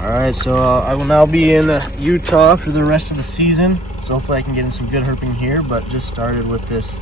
All right, so I will now be in Utah for the rest of the season. So hopefully I can get in some good herping here, but just started with this.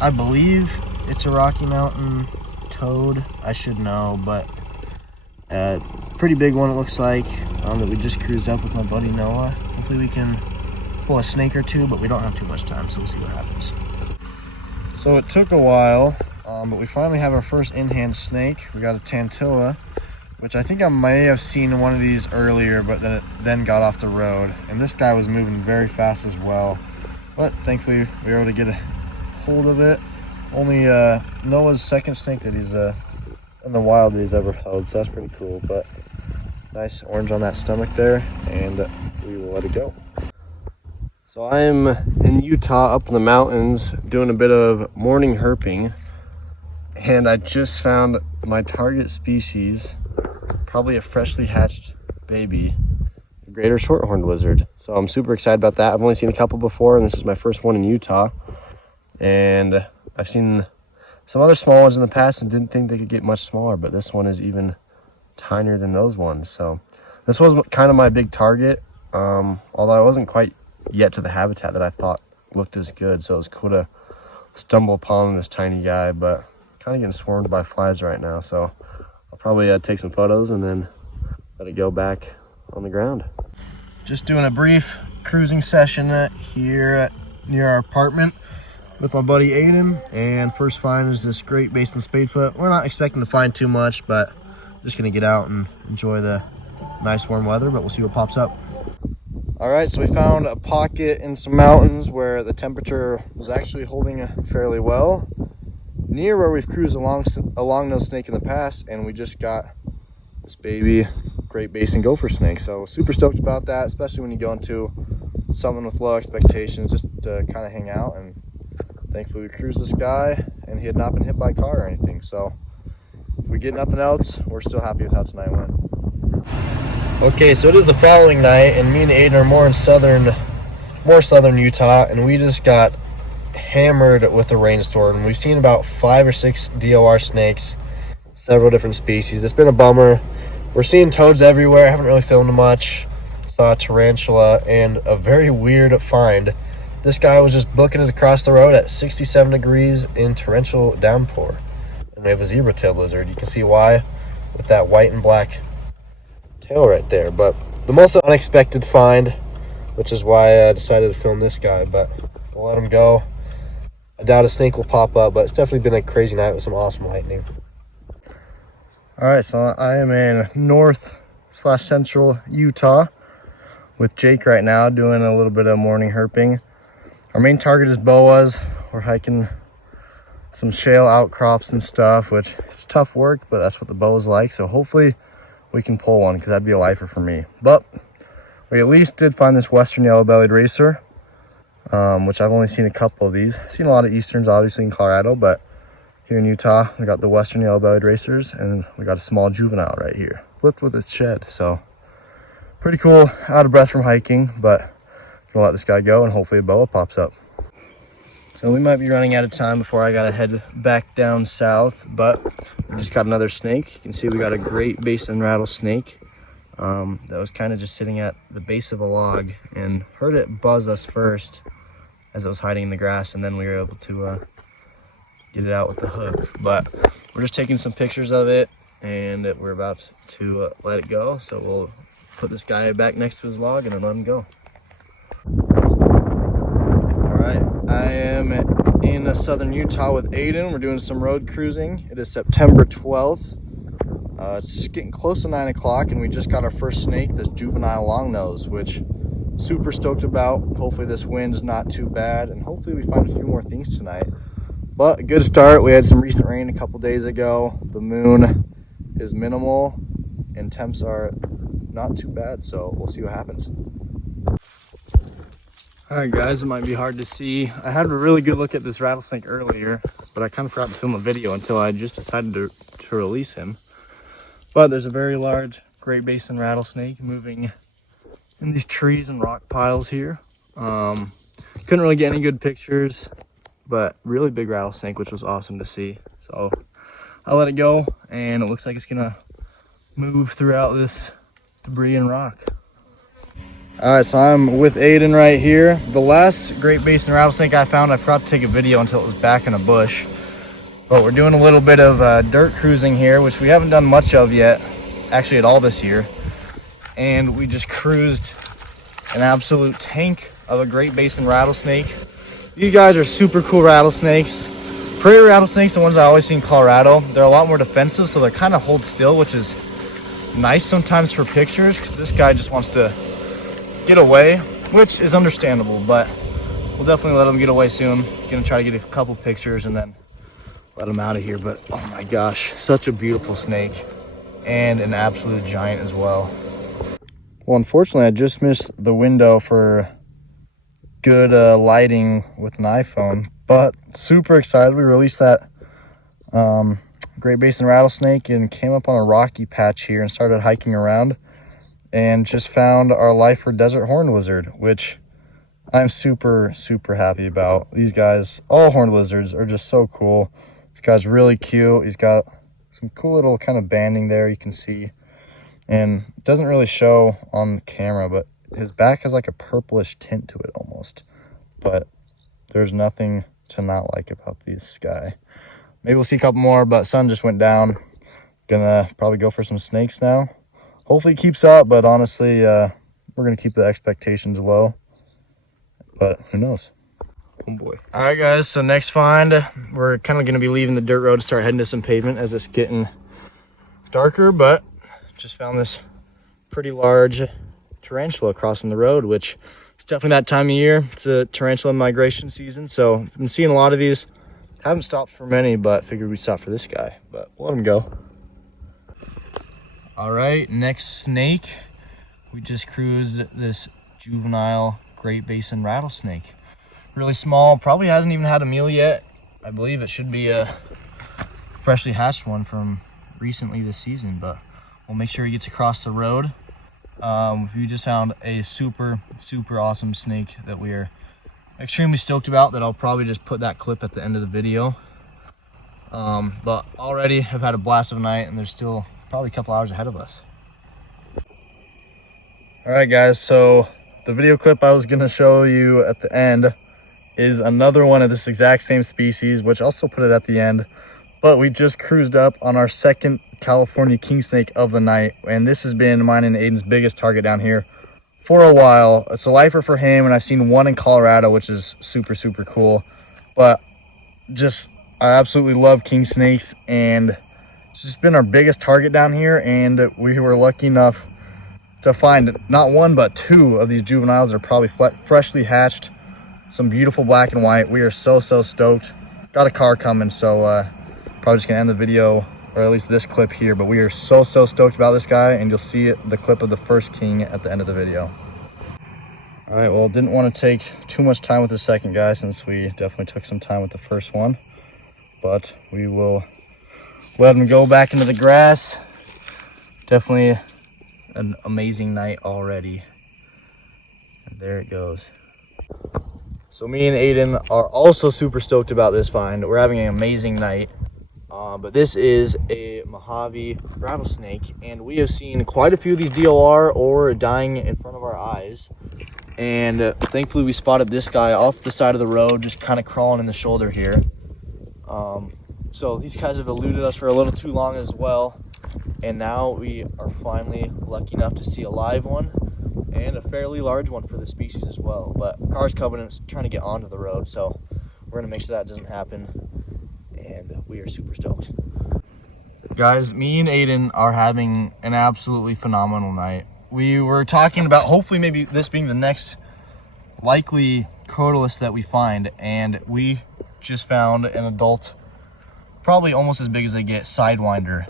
I believe it's a Rocky Mountain toad. I should know, but pretty big one it looks like, that we just cruised up with my buddy Noah. Hopefully we can pull a snake or two, but we don't have too much time, so we'll see what happens. So it took a while, but we finally have our first in-hand snake. We got a Tantilla, which I think I may have seen one of these earlier, but then it got off the road. And this guy was moving very fast as well. But thankfully we were able to get a hold of it. Only Noah's second snake that he's in the wild that he's ever held, so that's pretty cool. But nice orange on that stomach there, and we will let it go. So I'm in Utah up in the mountains doing a bit of morning herping, and I just found my target species. Probably a freshly hatched baby, the greater shorthorned lizard. So I'm super excited about that. I've only seen a couple before, and this is my first one in Utah. And I've seen some other small ones in the past and didn't think they could get much smaller, but this one is even tinier than those ones. So this was kind of my big target, although I wasn't quite yet to the habitat that I thought looked as good. So it was cool to stumble upon this tiny guy, but kind of getting swarmed by flies right now. So I'll probably take some photos and then let it go back on the ground. Just doing a brief cruising session here near our apartment with my buddy Aiden, and first find is this great basin spadefoot. We're not expecting to find too much, but just gonna get out and enjoy the nice warm weather, but we'll see what pops up. All right, so we found a pocket in some mountains where the temperature was actually holding fairly well, near where we've cruised along those snake in the past, and we just got this baby Great Basin gopher snake. So super stoked about that, especially when you go into something with low expectations, just to kind of hang out. And thankfully we cruised this guy and he had not been hit by a car or anything. So if we get nothing else, we're still happy with how tonight went. Okay, so it is the following night, and me and Aiden are more southern Utah, and we just got hammered with a rainstorm. We've seen about 5 or 6 DOR snakes, several different species. It's been a bummer. We're seeing toads everywhere. I haven't really filmed much. Saw a tarantula and a very weird find. This guy was just booking it across the road at 67 degrees in torrential downpour. And we have a zebra-tailed lizard. You can see why with that white and black tail right there. But the most unexpected find, which is why I decided to film this guy, but we'll let him go. I doubt a snake will pop up, but it's definitely been a crazy night with some awesome lightning. All right, so I am in north/central Utah with Jake right now, doing a little bit of morning herping. Our main target is boas. We're hiking some shale outcrops and stuff, which is tough work, but that's what the boas like. So hopefully we can pull one, because that'd be a lifer for me. But we at least did find this western yellow-bellied racer, which I've only seen a couple of these. I've seen a lot of easterns, obviously, in Colorado, but here in Utah, we got the western yellow-bellied racers, and we got a small juvenile right here, flipped with its shed. So pretty cool. Out of breath from hiking, but gonna let this guy go, and hopefully a boa pops up. So we might be running out of time before I gotta head back down south, but we just got another snake. You can see we got a Great Basin rattlesnake that was kind of just sitting at the base of a log, and heard it buzz us first as it was hiding in the grass, and then we were able to get it out with the hook. But we're just taking some pictures of it, and we're about to let it go. So we'll put this guy back next to his log and then let him go. All right, I am in southern Utah with Aiden. We're doing some road cruising. It is September 12th. It's getting close to 9 o'clock, and we just got our first snake, this juvenile longnose, which super stoked about. Hopefully this wind is not too bad, and hopefully we find a few more things tonight. But a good start. We had some recent rain a couple days ago. The moon is minimal and temps are not too bad, so we'll see what happens. All right, guys, it might be hard to see. I had a really good look at this rattlesnake earlier, but I kind of forgot to film a video until I just decided to release him. But there's a very large Great Basin rattlesnake moving in these trees and rock piles here. Couldn't really get any good pictures, but really big rattlesnake, which was awesome to see. So I let it go, and it looks like it's gonna move throughout this debris and rock. All right, so I'm with Aiden right here. The last Great Basin rattlesnake I found, I forgot to take a video until it was back in a bush. But we're doing a little bit of dirt cruising here, which we haven't done much of yet, actually at all this year. And we just cruised an absolute tank of a Great Basin rattlesnake. These guys are super cool rattlesnakes. Prairie rattlesnakes, the ones I always see in Colorado, they're a lot more defensive, so they kind of hold still, which is nice sometimes for pictures, because this guy just wants to get away, which is understandable, but we'll definitely let him get away soon. Gonna try to get a couple pictures and then let him out of here. But oh my gosh, such a beautiful snake and an absolute giant as well. Well, unfortunately, I just missed the window for good lighting with an iPhone, but super excited. We released that Great Basin rattlesnake and came up on a rocky patch here and started hiking around and just found our lifer desert horned lizard, which I'm super happy about. These guys, all horned lizards, are just so cool. This guy's really cute. He's got some cool little kind of banding there you can see, and it doesn't really show on the camera, but his back has like a purplish tint to it almost. But there's nothing to not like about this guy. Maybe we'll see a couple more, but sun just went down. Gonna probably go for some snakes now. Hopefully it keeps up, but honestly, we're gonna keep the expectations low. But who knows? Oh boy. All right, guys, so next find, we're kind of gonna be leaving the dirt road to start heading to some pavement as it's getting darker, but just found this pretty large tarantula crossing the road, which is definitely that time of year. It's a tarantula migration season, so I've been seeing a lot of these. Haven't stopped for many, but figured we'd stop for this guy, but we'll let him go. All right, next snake. We just cruised this juvenile Great Basin rattlesnake. Really small, probably hasn't even had a meal yet. I believe it should be a freshly hatched one from recently this season, but we'll make sure he gets across the road. We just found a super awesome snake that we are extremely stoked about, that I'll probably just put that clip at the end of the video. But already have had a blast of a night, and there's still probably a couple hours ahead of us. All right, guys, so the video clip I was gonna show you at the end is another one of this exact same species, which I'll still put it at the end. But we just cruised up on our second California king snake of the night, and this has been mine and Aiden's biggest target down here for a while. It's a lifer for him, and I've seen one in Colorado, which is super cool. But just, I absolutely love king snakes, and it's just been our biggest target down here, and we were lucky enough to find not one but two of these juveniles that are probably freshly hatched. Some beautiful black and white. We are so stoked. Got a car coming, so probably just gonna end the video, or at least this clip here, but we are so stoked about this guy, and you'll see the clip of the first king at the end of the video. All right, well, didn't want to take too much time with the second guy, since we definitely took some time with the first one, but we will let him go back into the grass. Definitely an amazing night already, and there it goes. So me and Aiden are also super stoked about this find. We're having an amazing night. But this is a Mojave rattlesnake, and we have seen quite a few of these DOR or dying in front of our eyes. And thankfully we spotted this guy off the side of the road, just kind of crawling in the shoulder here. So these guys have eluded us for a little too long as well. And now we are finally lucky enough to see a live one, and a fairly large one for the species as well. But car's coming and it's trying to get onto the road, so we're gonna make sure that doesn't happen, and we are super stoked. Guys, me and Aiden are having an absolutely phenomenal night. We were talking about hopefully maybe this being the next likely crotalus that we find, and we just found an adult, probably almost as big as they get, sidewinder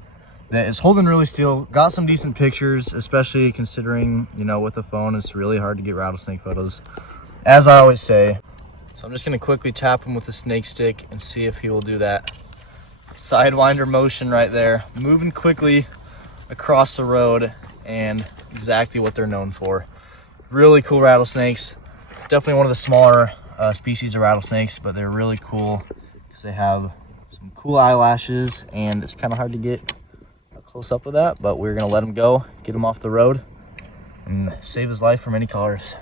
that is holding really still. Got some decent pictures, especially considering, you know, with the phone it's really hard to get rattlesnake photos, as I always say. So I'm just gonna quickly tap him with the snake stick and see if he will do that sidewinder motion right there, moving quickly across the road, and exactly what they're known for. Really cool rattlesnakes. Definitely one of the smaller species of rattlesnakes, but they're really cool because they have some cool eyelashes, and it's kind of hard to get close up with that, but we're gonna let them go, get them off the road, and save his life from any cars.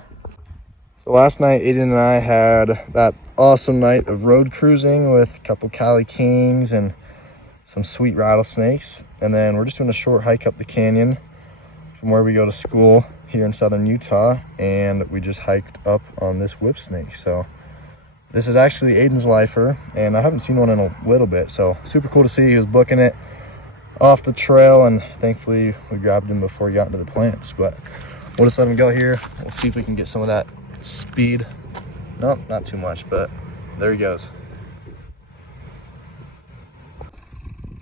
So last night, Aiden and I had that awesome night of road cruising with a couple Cali Kings and some sweet rattlesnakes. And then we're just doing a short hike up the canyon from where we go to school here in southern Utah. And we just hiked up on this whip snake. So this is actually Aiden's lifer, and I haven't seen one in a little bit. So super cool to see. He was booking it off the trail, and thankfully we grabbed him before he got into the plants. But we'll just let him go here. We'll see if we can get some of that speed. Nope, not too much, but there he goes.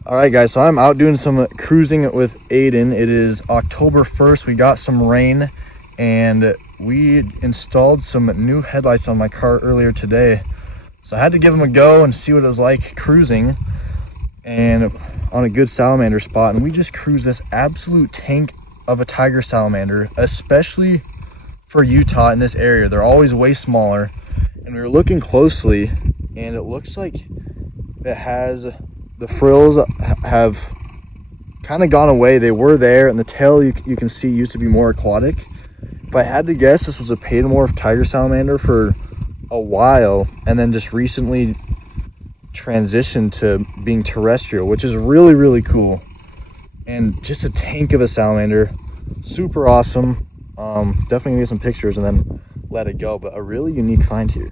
All right, guys, so I'm out doing some cruising with Aiden. It is October 1st. We got some rain, and we installed some new headlights on my car earlier today. So I had to give them a go and see what it was like cruising and on a good salamander spot. And we just cruised this absolute tank of a tiger salamander, especially for Utah in this area. They're always way smaller. And we were looking closely, and it looks like it has, the frills have kind of gone away. They were there, and the tail you can see used to be more aquatic. If I had to guess, this was a paedomorph tiger salamander for a while, and then just recently transitioned to being terrestrial, which is really, really cool. And just a tank of a salamander, super awesome. Definitely gonna get some pictures and then let it go, but a really unique find here.